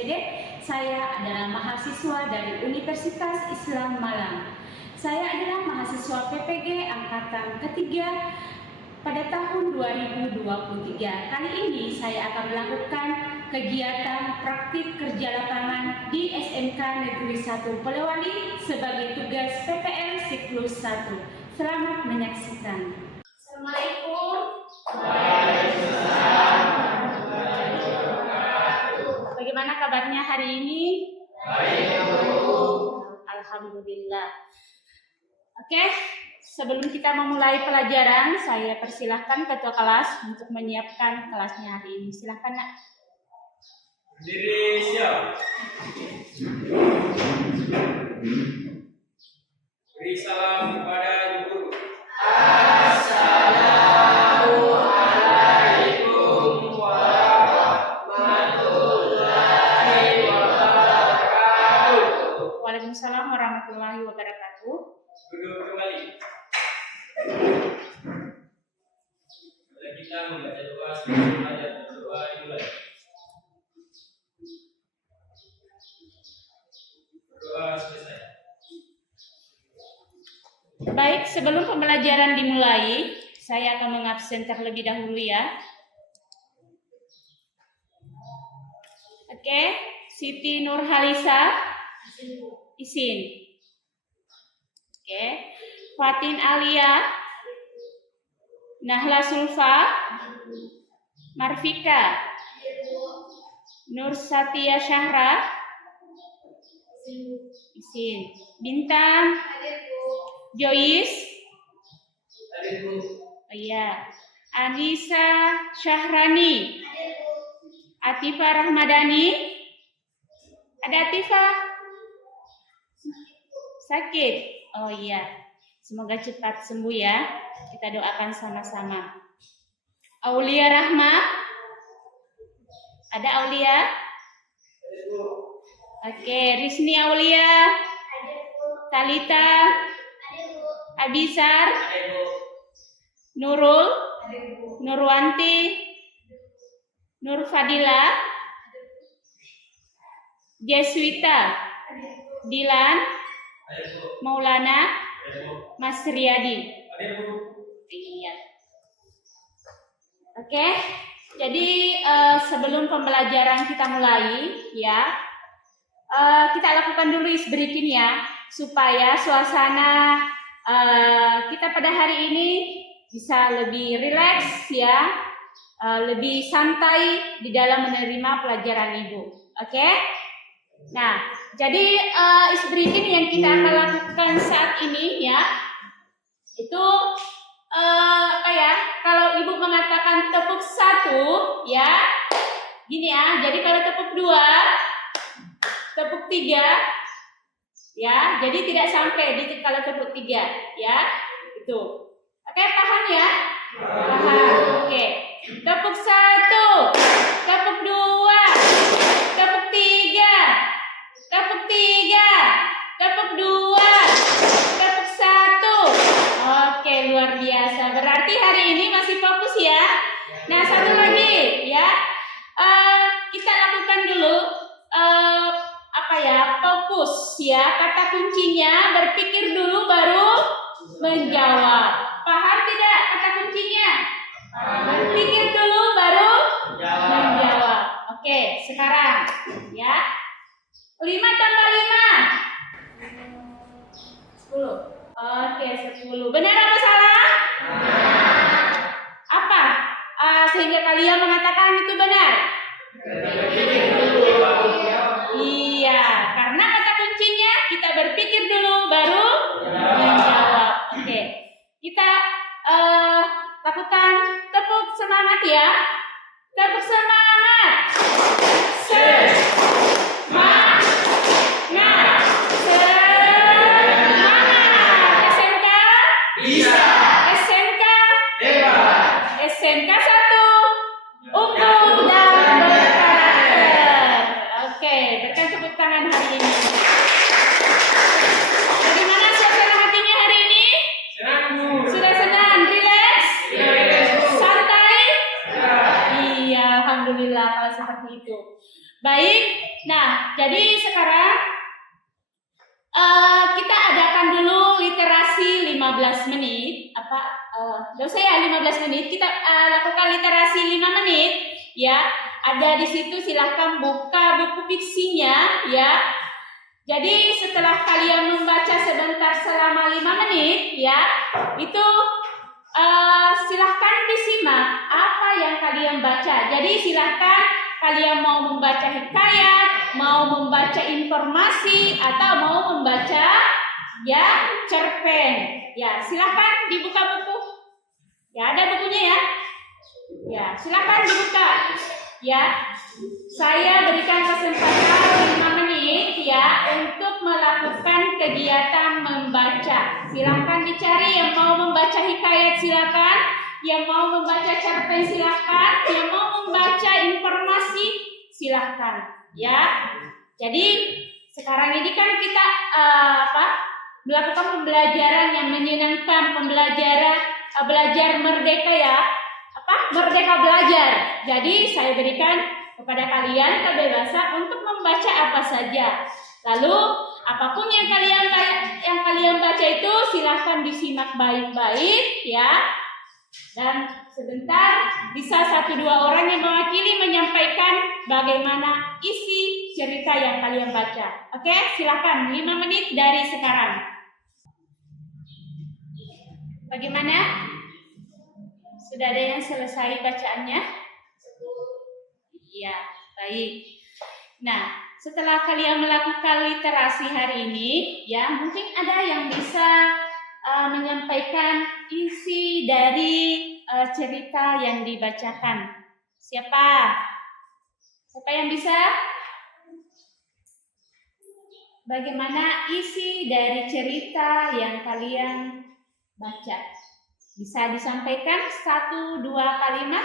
SPD. Saya adalah mahasiswa dari Universitas Islam Malang. Saya adalah mahasiswa PPG Angkatan ketiga pada tahun 2023. Kali ini saya akan melakukan kegiatan praktik kerja lapangan di SMK Negeri 1 Polewali sebagai tugas PPL siklus 1. Selamat menyaksikan. Assalamualaikum. Bagaimana kabarnya hari ini? Baik, Bu. Alhamdulillah. Oke, sebelum kita memulai pelajaran, saya persilahkan ketua kelas untuk menyiapkan kelasnya hari ini. Silahkan, Nak. Berdiri, siap. Beri salam kepada guru. Assalamualaikum warahmatullahi wabarakatuh. Waalaikumsalam warahmatullahi wabarakatuh. Duduk kembali. Mari kita membaca doa sebelum belajar. Doa dimulai. Doa selesai. Baik, sebelum pembelajaran dimulai, saya akan mengabsen terlebih dahulu ya. Oke, Siti Nurhalisa, izin. Oke, Fatin Alia, Nahla Sulfa, Marfika, Nur Satya Syahra, izin. Bintang, Joyce, oh iya, Anissa Syahrani, Atifa Rahmadani, ada Atifa? Sakit? Oh iya, semoga cepat sembuh ya. Kita doakan sama-sama. Aulia Rahma, ada Aulia? Oke, Rizni Aulia, Talita, Abisar, Nurul, Nurwanti, Nur Fadila, Jeswita, Dilan, Maulana, Mas Riyadi. Iya. Oke, jadi sebelum pembelajaran kita mulai, ya, kita lakukan dulu isbreaking ya, supaya suasana kita pada hari ini bisa lebih rileks ya, lebih santai di dalam menerima pelajaran Ibu. Oke? Nah, jadi isbreaking yang kita akan lakukan saat ini ya, itu apa ya? Kalau Ibu mengatakan tepuk 1 ya, gini ya. Jadi kalau tepuk 2, tepuk 3 ya, jadi tidak sampai di kalau tepuk 3 ya, itu. Oke, paham ya? Paham. Oke. Tepuk 1, tepuk 2, tepuk 3, tepuk 3, tepuk 2, tepuk 1. Oke, luar biasa. Berarti hari ini masih fokus ya. Nah, satu lagi ya. Kita lakukan dulu fokus ya, kata kuncinya berpikir dulu baru menjawab. Paham tidak kata kuncinya? Berpikir dulu baru menjawab. Oke, sekarang ya. 5 tambah 5 10. Oke, 10. Benar apa salah? Apa? Sehingga kalian mengatakan itu benar? Iya, karena kata kuncinya kita berpikir dulu baru menjawab. Oke, kita lakukan tepuk semangat ya. Tepuk semangat. Semangat. Semangat. SMK Bisa. SMK Hebat. SMK 1 unggul dan berkarakter. Oke, berikan tepuk tangan hari ini. Bagaimana suasana hatinya hari ini? Senang, Bu. Sudah senang, rileks, Rileks, Bu. santai. Ya. Iya, alhamdulillah kalau seperti itu. Baik. Nah, jadi sekarang kita adakan dulu literasi 15 menit. Gak usah ya 15 menit. Kita lakukan literasi 5 menit. Ya, ada di situ. Silahkan buka buku fiksinya. Ya. Jadi setelah kalian membaca sebentar selama 5 menit, ya, itu silahkan disimak apa yang kalian baca. Jadi silahkan kalian mau membaca hikayat, mau membaca informasi, atau mau membaca ya cerpen. Ya, silahkan dibuka buku. Ya, ada bukunya ya. Ya, silahkan dibuka. Ya, saya berikan kesempatan 5 menit ya untuk melakukan kegiatan membaca. Silahkan dicari yang mau membaca hikayat, silahkan. Yang mau membaca cerpen, silahkan. Yang mau membaca informasi, silahkan. Ya. Jadi sekarang ini kan kita melakukan pembelajaran yang menyenangkan, belajar merdeka ya. Merdeka belajar. Jadi saya berikan kepada kalian kebebasan untuk membaca apa saja. Lalu apapun yang kalian baca itu silahkan disimak baik-baik ya. Dan sebentar bisa 1-2 orang yang mewakili menyampaikan bagaimana isi cerita yang kalian baca. Oke, silahkan 5 menit dari sekarang. Bagaimana? Sudah ada yang selesai bacaannya? Iya, baik. Nah, setelah kalian melakukan literasi hari ini, ya mungkin ada yang bisa menyampaikan isi dari cerita yang dibacakan. Siapa? Siapa yang bisa? Bagaimana isi dari cerita yang kalian baca? Bisa disampaikan 1-2 kalimat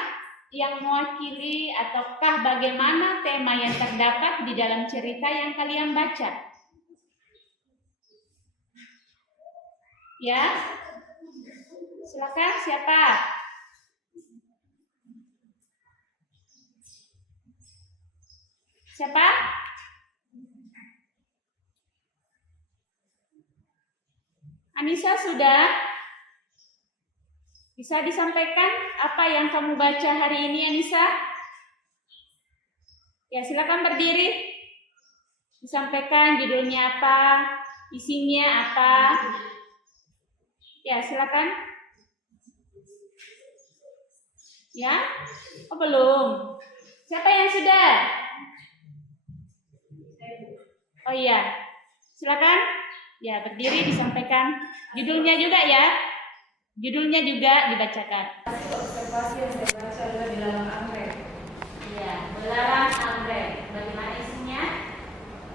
yang mewakili ataukah bagaimana tema yang terdapat di dalam cerita yang kalian baca? Ya, silakan siapa? Siapa? Anissa sudah? Bisa disampaikan apa yang kamu baca hari ini, Anissa? Ya, silakan berdiri. Disampaikan judulnya apa, isinya apa. Ya, silakan. Ya? Oh, belum. Siapa yang sudah? Oh iya. Silakan. Ya, berdiri disampaikan. Judulnya juga ya. Judulnya juga dibacakan. Observasi yang saya baca adalah belalang anggrek. Iya, belalang anggrek. Bagaimana isinya?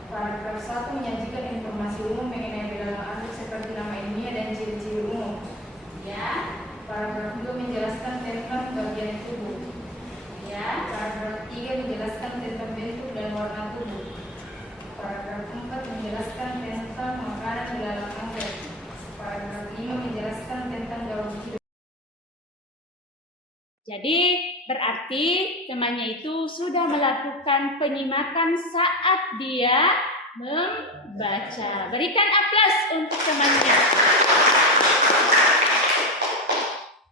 Paragraf 1 menyajikan informasi umum mengenai belalang anggrek seperti nama ilmiah dan ciri-ciri umum. Ya. Paragraf 2 menjelaskan tentang bagian tubuh. Ya. Paragraf 3 menjelaskan tentang bentuk dan warna tubuh. Paragraf 4 menjelaskan tentang makanan belalang anggrek. Paragraf 5 menjelaskan tentang daun hidup. Jadi berarti temannya itu sudah melakukan penyimakan saat dia membaca. Berikan aplaus untuk temannya.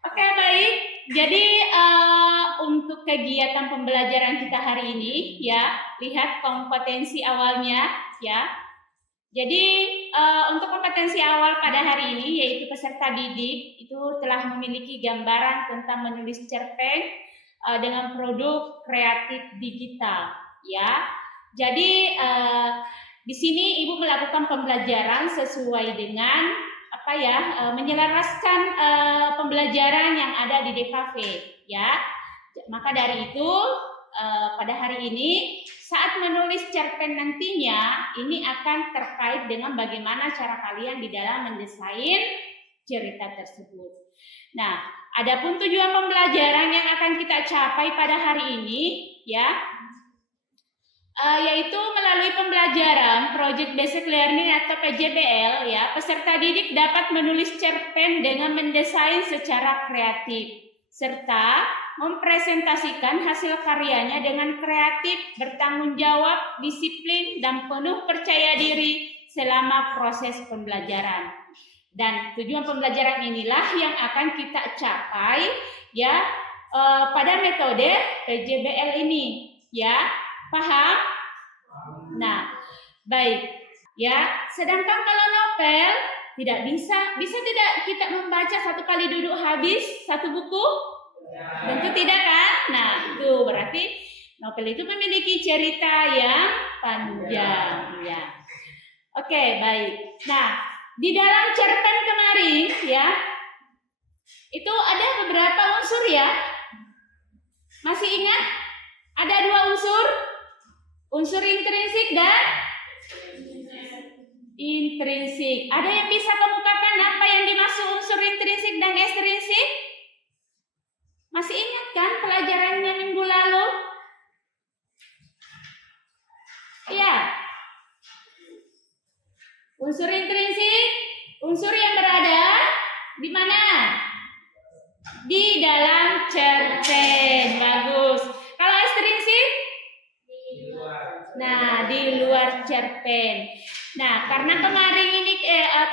Oke, baik. Jadi untuk kegiatan pembelajaran kita hari ini ya, lihat kompetensi awalnya ya. Jadi untuk kompetensi awal pada hari ini yaitu peserta didik itu telah memiliki gambaran tentang menulis cerpen dengan produk kreatif digital ya. Jadi di sini Ibu melakukan pembelajaran sesuai dengan menyelaraskan pembelajaran yang ada di DKV ya. Maka dari itu pada hari ini saat menulis cerpen nantinya ini akan terkait dengan bagaimana cara kalian di dalam mendesain cerita tersebut. Nah, adapun tujuan pembelajaran yang akan kita capai pada hari ini ya, yaitu melalui pembelajaran Project Basic Learning atau PJBL ya, peserta didik dapat menulis cerpen dengan mendesain secara kreatif serta mempresentasikan hasil karyanya dengan kreatif, bertanggung jawab, disiplin, dan penuh percaya diri selama proses pembelajaran. Dan tujuan pembelajaran inilah yang akan kita capai ya pada metode PJBL ini. Ya, paham? Nah, baik. Ya, sedangkan kalau novel tidak bisa tidak kita membaca satu kali duduk habis satu buku? Tentu tidak kan? Nah, itu berarti novel itu memiliki cerita yang panjang ya. Oke, baik. Nah, di dalam cerpen kemarin ya, itu ada beberapa unsur ya. Masih ingat? Ada 2 unsur. Unsur intrinsik dan intrinsik. Ada yang bisa kemukakan apa yang dimaksud unsur intrinsik dan ekstrinsik? Masih ingat kan pelajarannya minggu lalu? Iya. Unsur intrinsik, unsur yang berada di mana? Di dalam cerpen. Bagus. Kalau ekstrinsik? Nah, di luar cerpen. Nah, karena kemarin ini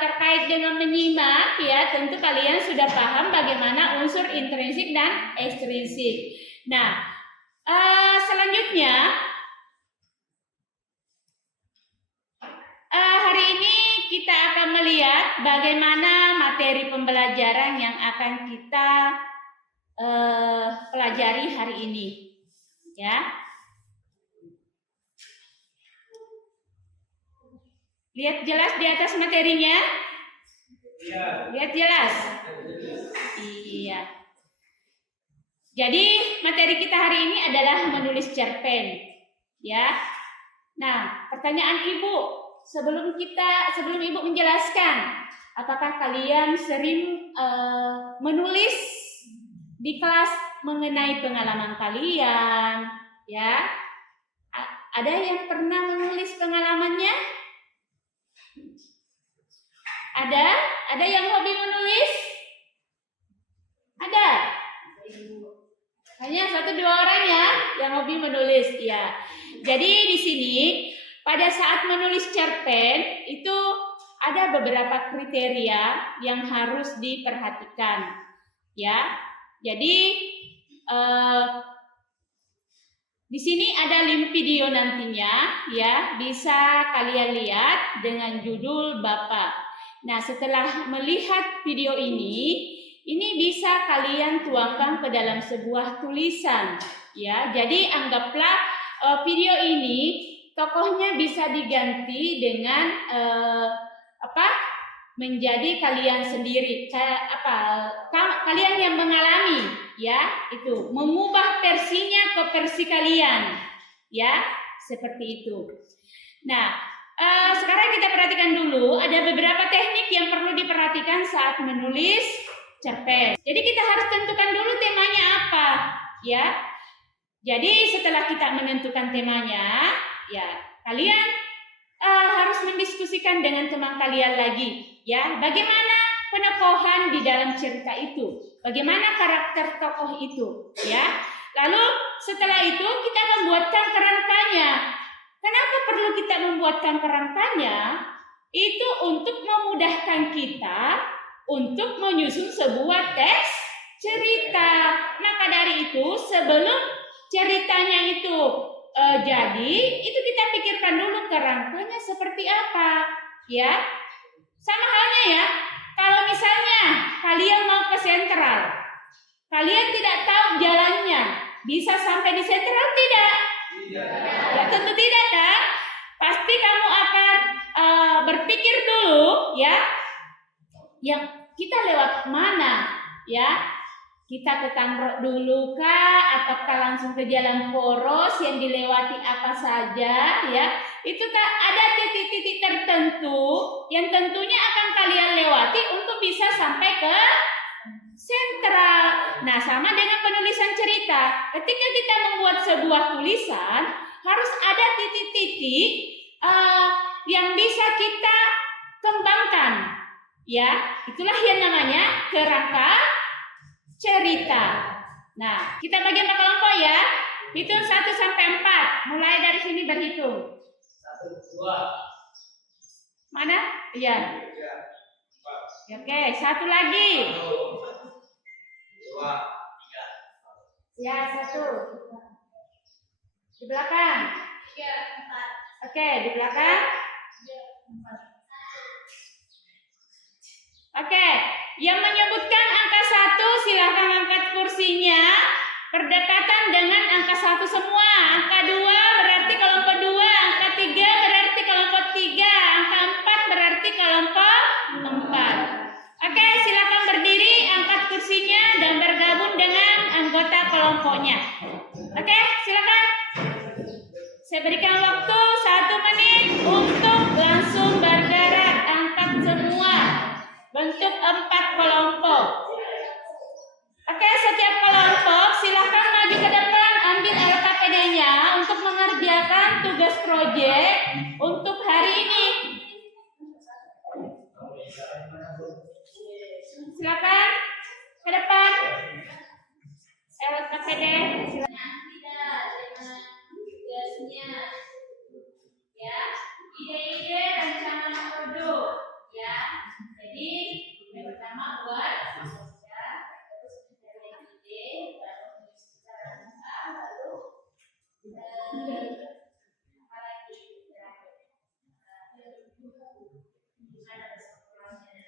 terkait dengan menyimak ya, tentu kalian sudah paham bagaimana unsur intrinsik dan ekstrinsik. Nah, selanjutnya hari ini kita akan melihat bagaimana materi pembelajaran yang akan kita pelajari hari ini ya. Lihat jelas di atas materinya? Iya. Lihat jelas? Iya. Jadi materi kita hari ini adalah menulis cerpen. Ya. Nah, pertanyaan Ibu, sebelum Ibu menjelaskan, apakah kalian sering menulis di kelas mengenai pengalaman kalian? Ya. Ada yang pernah menulis pengalamannya? Ada yang hobi menulis? Ada? Hanya 1-2 orang ya yang hobi menulis. Ya. Jadi di sini pada saat menulis cerpen itu ada beberapa kriteria yang harus diperhatikan. Ya. Jadi di sini ada link video nantinya ya, bisa kalian lihat dengan judul Bapak. Nah, setelah melihat video ini bisa kalian tuangkan ke dalam sebuah tulisan ya. Jadi anggaplah video ini tokohnya bisa diganti dengan menjadi kalian sendiri. Kalian yang mengalami ya, itu mengubah versinya ke versi kalian ya, seperti itu. Nah, sekarang kita perhatikan dulu ada beberapa teknik yang perlu diperhatikan saat menulis cerpen. Jadi kita harus tentukan dulu temanya apa ya. Jadi setelah kita menentukan temanya ya, kalian harus mendiskusikan dengan teman kalian lagi ya, bagaimana penokohan di dalam cerita itu, bagaimana karakter tokoh itu ya. Lalu setelah itu kita akan buatkan kerangkanya. Kenapa perlu kita membuatkan kerangkanya? Itu untuk memudahkan kita untuk menyusun sebuah teks cerita. Maka dari itu sebelum ceritanya itu jadi, itu kita pikirkan dulu kerangkanya seperti apa, ya. Sama halnya ya, kalau misalnya kalian mau ke sentral, kalian tidak tahu jalannya, bisa sampai di sentral tidak? Ya tentu tidak kan? Pasti kamu akan berpikir dulu, ya. Yang kita lewat mana, ya? Kita ke Tamrok dulu kah, ataukah langsung ke jalan poros yang dilewati apa saja, ya? Itu tak ada titik-titik tertentu yang tentunya akan kalian lewati untuk bisa sampai ke sentral. Nah, sama dengan penulisan cerita. Ketika kita membuat sebuah tulisan, harus ada titik-titik yang bisa kita kembangkan, ya. Itulah yang namanya kerangka cerita. Nah, kita bagi 4 kelompok ya. Hitung 1 sampai 4. Mulai dari sini berhitung. 1, 2, Mana? Iya. 3, 4. Oke, satu lagi. 1, 2, 3. Ya, 1. Di belakang. 3, 4. Oke, di belakang. 4. Oke, yang menyebutkan angka 1 silahkan angkat kursinya berdekatan dengan angka 1 semua. Angka 2 berarti kelompok 2, angka 3 berarti kelompok 3, angka 4 berarti kelompok 4. Oke, silakan berdiri, angkat kursinya dan bergabung dengan anggota kelompoknya. Oke, silakan. Saya berikan waktu 1 menit untuk langsung bergerak, angkat semua. Bentuk 4 kelompok. Oke, setiap kelompok silahkan maju ke depan, ambil LKPD-nya untuk mengerjakan tugas proyek untuk hari ini. Silakan ke depan. LKPD, silakan. Tugasnya, ya, ide-ide rancangan produk, ya. Jadi yang pertama buat, ya, terus mencari ide, baru secara angka, lalu apa lagi? Gimana kesimpulannya?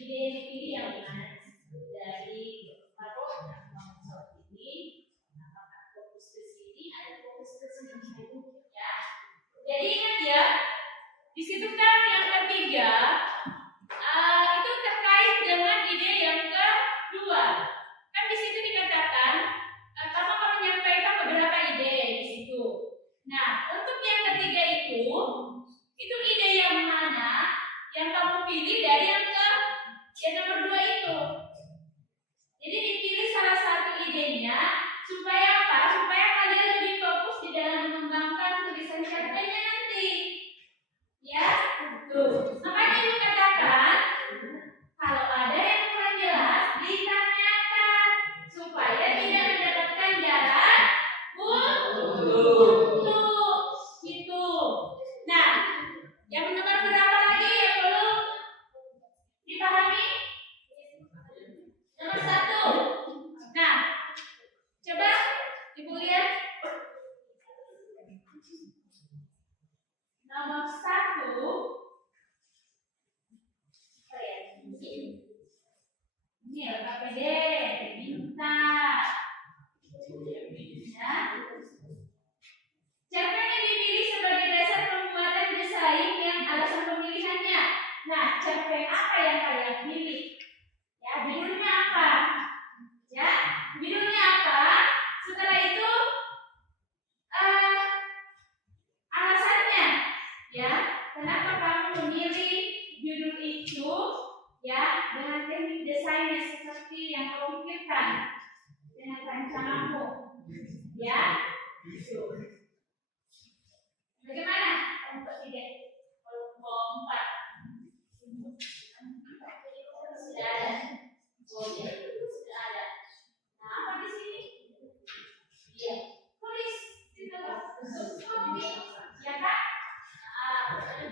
Ide ini yang mana? Dari ini, apakah fokus ke sini atau fokus ke sini? Ya. Jadi ingat ya, di situ kan yang ketiga itu terkait dengan ide yang kedua. Kan di situ dikatakan kamu akan menyampaikan beberapa ide di situ. Nah, untuk yang ketiga itu ide yang mana yang kamu pilih dari yang nomor 2 itu. Jadi dipilih salah satu idenya supaya apa? Supaya kalian lebih fokus di dalam mengembangkan tulisan cerpennya nanti. Ya, tuh. Makanya ibu katakan kalau ada yang kurang jelas ditanyakan supaya tidak mendapatkan jalan buntu. Gitu. Nah, yang nomor berapa lagi yang belum dipahami? Nomor 1. Nah, coba ibu lihat. Nomor 1. Oh ya, ini LKPD diminta. Ya. Cerpen yang dipilih sebagai dasar pembuatan desain yang alasan pemilihannya. Nah, cerpen apa yang kalian pilih? Ya, judulnya apa? Ya, judulnya apa? Setelah itu alasannya, ya, kenapa kamu memilih judul itu, ya, dengan teknik desainnya seperti yang kamu pikirkan dengan rancanganmu, ya. Bagaimana kelompok 3? Kelompok 4 sudah ada. Oh ya, sudah ada. Nah, apa di sini? Iya, tulis di dalam bentuk komik, ya kan?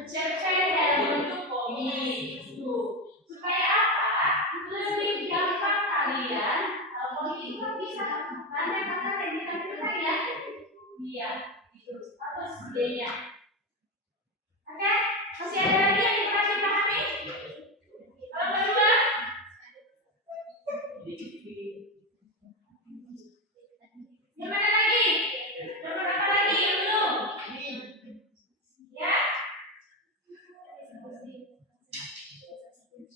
Cerpen dalam bentuk komik. Supaya apa? Lebih gampang kalian. Komik itu kan bisa tanda kata yang ditampilkan ya. Iya, itu. Terus idenya. Oke, masih ada lagi yang kita dipahami? Kalau kedua, gimana lagi? Nomor apa lagi yang belum? Ya?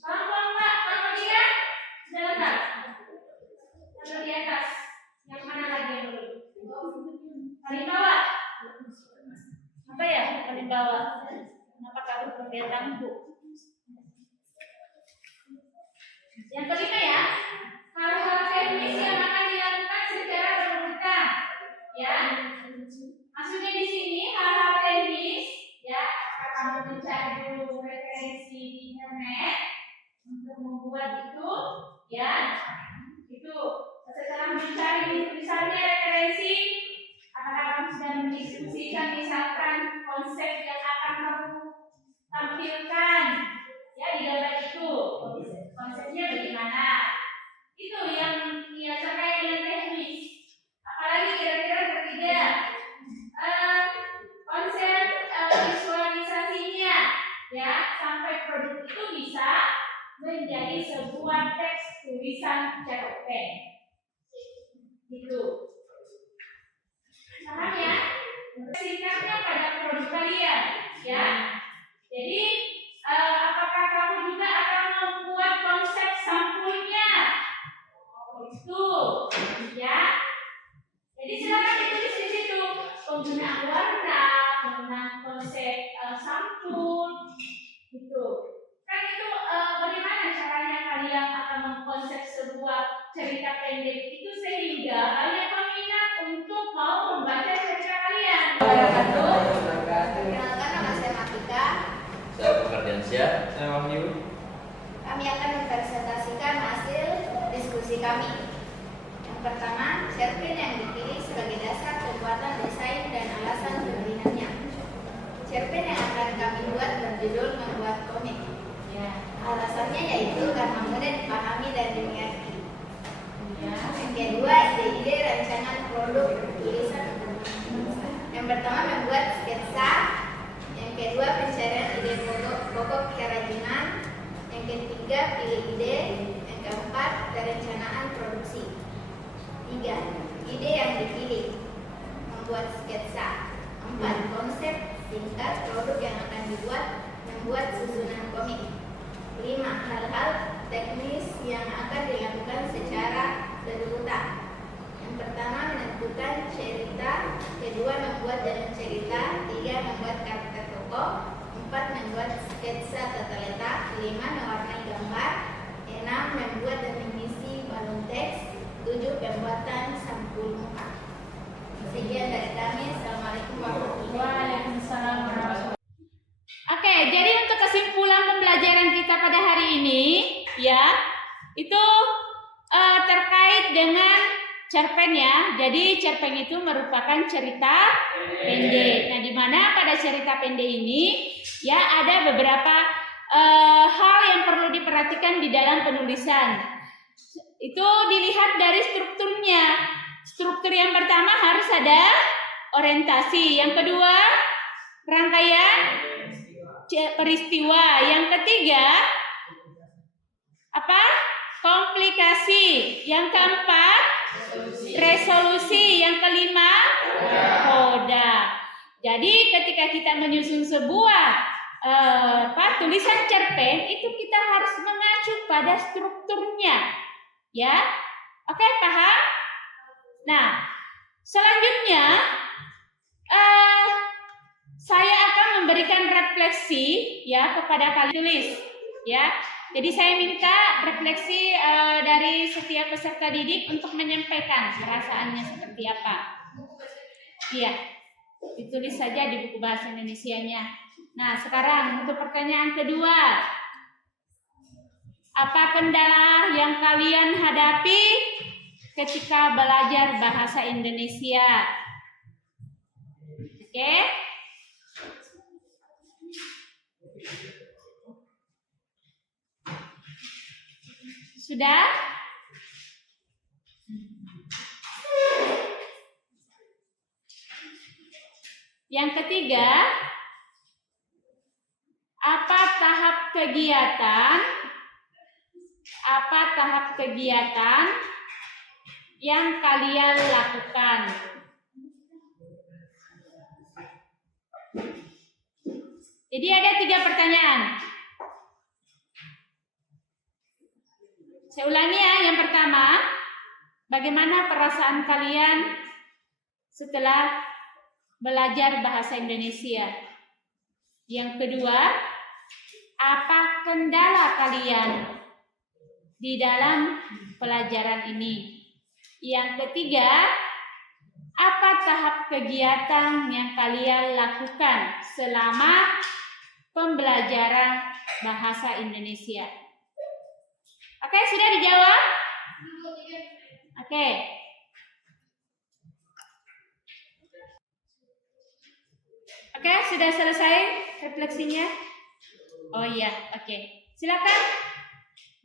Kelompok 4, kelompok 3 sudah lengkap. Nomor di atas. Yang mana lagi yang belum? Paling bawah. Apa ya? Paling bawah. Kenapa kamu kegiatanku? Yang kelima ya, hal-hal teknis yang akan dilakukan secara berurutan, ya. Maksudnya di sini hal-hal teknis, ya, kamu mencari dulu referensi di internet untuk membuat itu tampilkan ya di gambar itu. Konsepnya bagaimana? Itu yang terkait dengan teknis. Apalagi kira-kira ketiga, konsep visualisasinya ya, sampai produk itu bisa menjadi sebuah teks tulisan cerpen. Gitu. Paham ya? Singkatnya pada produk kalian ya. Jadi apakah kamu juga akan membuat konsep sampulnya? Itu ya. Jadi silakan ditulis di situ penggunaan warna, penggunaan konsep sampul, gitu. Kan itu bagaimana caranya kalian akan mengkonsep sebuah cerita pendek itu sehingga banyak peminat untuk mau membaca cerita kalian. Perkenalkan, nama saya Matika. Saya Pekerdiansyah. Saya Wahyu. Kami akan mempresentasikan hasil diskusi kami. Yang pertama, cerpen yang dipilih sebagai dasar pembuatan desain dan alasan pemilihannya. Cerpen yang akan kami buat berjudul Membuat Komik. Alasannya yaitu karena mudah dipahami dan dimengerti. Yang kedua, ide-ide rancangan produk tulisan. Yang pertama, membuat sketsa. Yang kedua, pencarian ide pokok kerajinan. Yang ketiga, pilih ide. Yang keempat, perencanaan produksi. 3. Ide yang dipilih. Membuat sketsa. 4. Konsep singkat produk yang akan dibuat. Membuat susunan komik. 5. Hal-hal teknis yang akan dilakukan secara berurutan. Yang pertama, menentukan cerita. Kedua, membuat jalan cerita. 3. Membuat karakter tokoh. 4. Membuat sketsa tata letak. 5. Mewarnai gambar. 6. Membuat dan mengisi balon teks. 7. Pembuatan sampul muka. Sekian dari kami. Assalamualaikum warahmatullahi wabarakatuh. Waalaikumsalam warahmatullahi wabarakatuh. Oke, jadi untuk kesimpulan pembelajaran kita pada hari ini, ya, itu terkait dengan cerpen ya. Jadi cerpen itu merupakan cerita pendek. Nah, di mana pada cerita pendek ini, ya, ada beberapa hal yang perlu diperhatikan di dalam penulisan. Itu dilihat dari strukturnya. Struktur yang pertama harus ada orientasi. Yang kedua, rangkaian peristiwa. Yang ketiga, apa? Komplikasi. Yang keempat, resolusi. Yang kelima, koda. Jadi ketika kita menyusun sebuah tulisan cerpen, itu kita harus mengacu pada strukturnya. Ya, oke, paham? Nah, selanjutnya saya akan memberikan refleksi ya kepada kalian tulis ya. Jadi saya minta refleksi dari setiap peserta didik untuk menyampaikan perasaannya seperti apa. Iya, ditulis saja di buku bahasa Indonesianya. Nah, sekarang untuk pertanyaan kedua. Apa kendala yang kalian hadapi ketika belajar bahasa Indonesia? Oke? Sudah? Yang ketiga, apa tahap kegiatan yang kalian lakukan? Jadi ada 3 pertanyaan. Saya ulangi ya. Yang pertama, bagaimana perasaan kalian setelah belajar bahasa Indonesia? Yang kedua, apa kendala kalian di dalam pelajaran ini? Yang ketiga, apa tahap kegiatan yang kalian lakukan selama pembelajaran bahasa Indonesia? Oke, sudah dijawab? Oke. Oke, sudah selesai refleksinya? Oh iya, oke. Silakan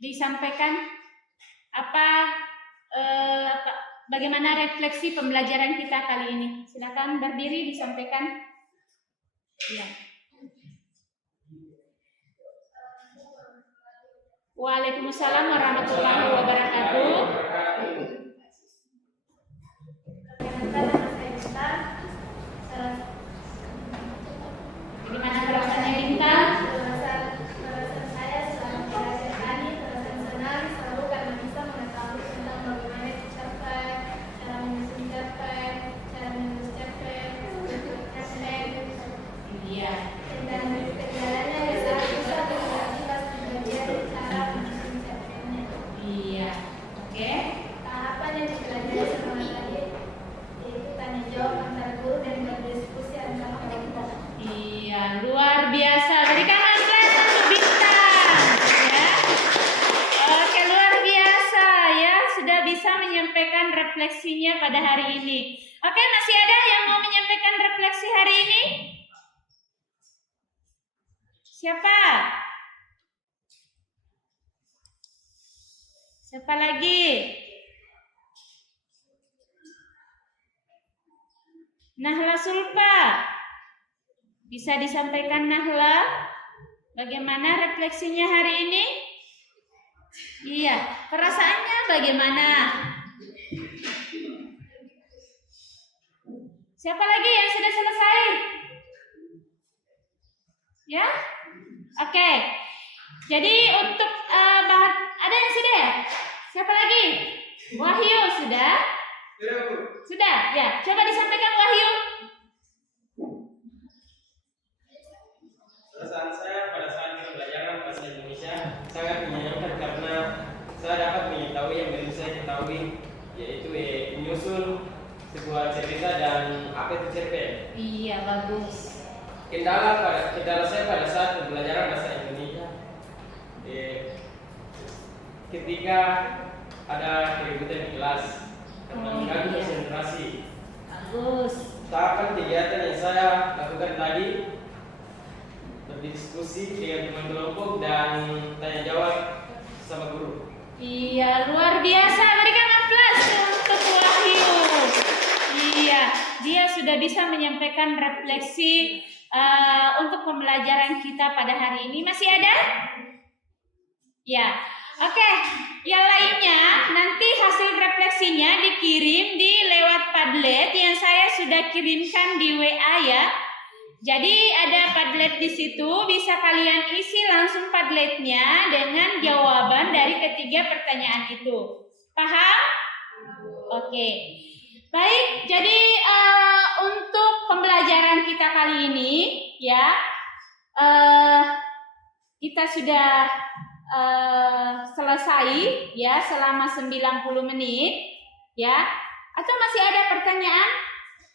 disampaikan bagaimana refleksi pembelajaran kita kali ini. Silakan berdiri disampaikan. Iya. Waalaikumsalam warahmatullahi wabarakatuh. Bagaimana perasaannya Bintang? Perasaan saya selama belajar tani terasa senang selalu karena bisa mengetahui tentang bagaimana dicapai, cara menyusun cerpen, cara menulis cerpen, bentuk cerpen, Iya. dan kendalanya yang sangat susah berarti pas belajar cara menyusun cerpennya. Iya. Oke. Tahapan yang dipelajari selama tadi yaitu tanya jawab antar guru dan berdiskusi antar kelompok. Iya, luar biasa. Berikan aplaus untuk Bintang. Ya. Oke, luar biasa ya. Sudah bisa menyampaikan refleksinya pada hari ini. Oke, masih ada yang mau menyampaikan refleksi hari ini? Siapa? Siapa lagi? Nahla Sulfa. Bisa disampaikan Nahla, bagaimana refleksinya hari ini? Iya, perasaannya bagaimana? Siapa lagi yang sudah selesai? Ya? Oke. Jadi untuk bahan ada yang sudah ya? Siapa lagi? Wahyu sudah? Sudah, ya. Coba disampaikan Wahyu. Perasaan saya pada saat pembelajaran bahasa Indonesia sangat menyenangkan karena saya dapat mengetahui yang belum saya ketahui, yaitu menyusun sebuah cerita dan apa itu cerpen. Iya, bagus. Kendala saya pada saat pembelajaran bahasa Indonesia ketika ada keributan di kelas karena mengganggu konsentrasi. Bagus. Tahapan kegiatan yang saya lakukan tadi berdiskusi dengan teman kelompok dan tanya jawab sama guru. Iya, luar biasa. Berikan aplaus untuk Wahyu. Iya, dia sudah bisa menyampaikan refleksi untuk pembelajaran kita pada hari ini. Masih ada? Ya, oke. Yang lainnya nanti hasil refleksinya dikirim di lewat Padlet yang saya sudah kirimkan di WA ya. Jadi ada Padlet di situ, bisa kalian isi langsung Padletnya dengan jawaban dari ketiga pertanyaan itu. Paham? Oke. Baik, jadi untuk pembelajaran kita kali ini ya, kita sudah selesai ya selama 90 menit ya. Atau masih ada pertanyaan?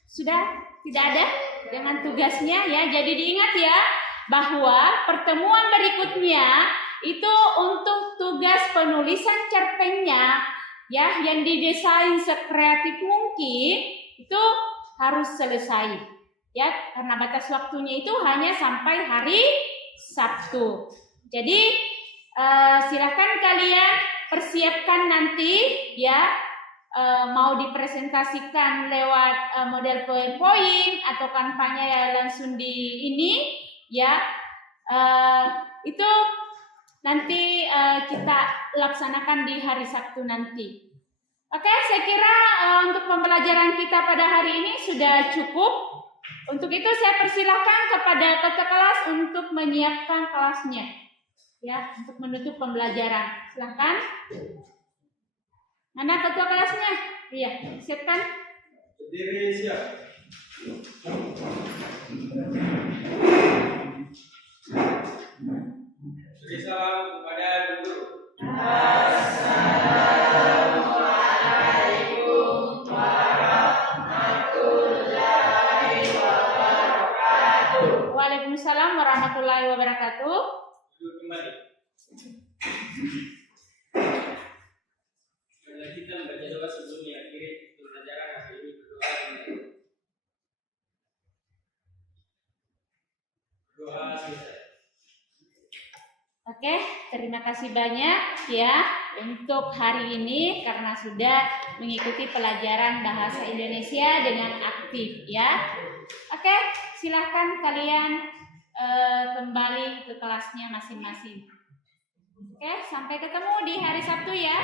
Sudah? Tidak ada dengan tugasnya ya. Jadi diingat ya bahwa pertemuan berikutnya itu untuk tugas penulisan cerpennya ya yang didesain sekreatif mungkin itu harus selesai ya karena batas waktunya itu hanya sampai hari Sabtu. Jadi silakan kalian persiapkan nanti ya. Mau dipresentasikan lewat model PowerPoint atau kampanye langsung di ini ya itu nanti kita laksanakan di hari Sabtu nanti. Oke, saya kira untuk pembelajaran kita pada hari ini sudah cukup. Untuk itu saya persilahkan kepada ketua kelas untuk menyiapkan kelasnya ya untuk menutup pembelajaran. Silakan. Mana ketua kelasnya? Iya, siapkan. Berdiri siap. Beri salam kepada guru. Assalamualaikum warahmatullahi wabarakatuh. Waalaikumsalam warahmatullahi wabarakatuh. Duduk kembali. Kita membaca doa sebelum mengakhiri pembelajaran hari ini. Berdoa selesai. Oke, terima kasih banyak ya untuk hari ini karena sudah mengikuti pelajaran bahasa Indonesia dengan aktif ya. Oke, silahkan kalian kembali ke kelasnya masing-masing. Oke, sampai ketemu di hari Sabtu ya.